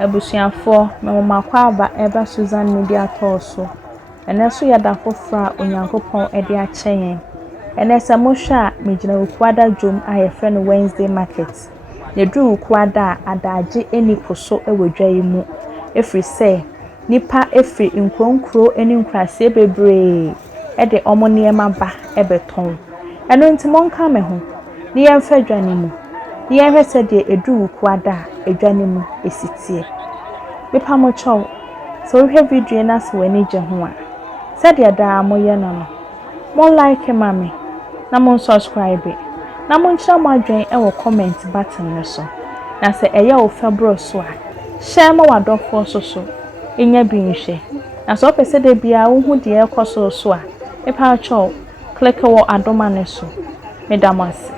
Abusuafo memomakwa aba eba Susan Media Toso. Ene so yada fofra Onyankopon ede akyɛn. Ene sɛ mohwɛ a megyina Wukwada dwom a yɛfrɛ no Wednesday market. Ne duru Wukwada adagye eni koso ɛwɔ dwa yi mu. Efiri sɛ nipa efiri nkronkro eni nkrasie bebree ɛde ɔmo nneɛma ba ɛbɛtɔn. Ɛno nti monka me ho. Ne yɛmfa dwa ne mu. Ne yɛhwɛ sɛ de eduru Wukwada edwa ne mu esitie. Mepa mo chow. So wohwɛ video na so wani gye ho a. Sɛ de daa mo yɛ no no. Mo like mami. Na mo subscribe. Na mo nkyerɛ mo adwen ɛwɔ comment button no so. Na sɛ ɛyɛ wo fabro so a, share ma wadɔfo so. Enya bi nhwɛ. Na sɛ opɛ sɛ de bia wo hu de ɛkɔ so a, mepa chow. Click wɔ adoma ne so. Medamase.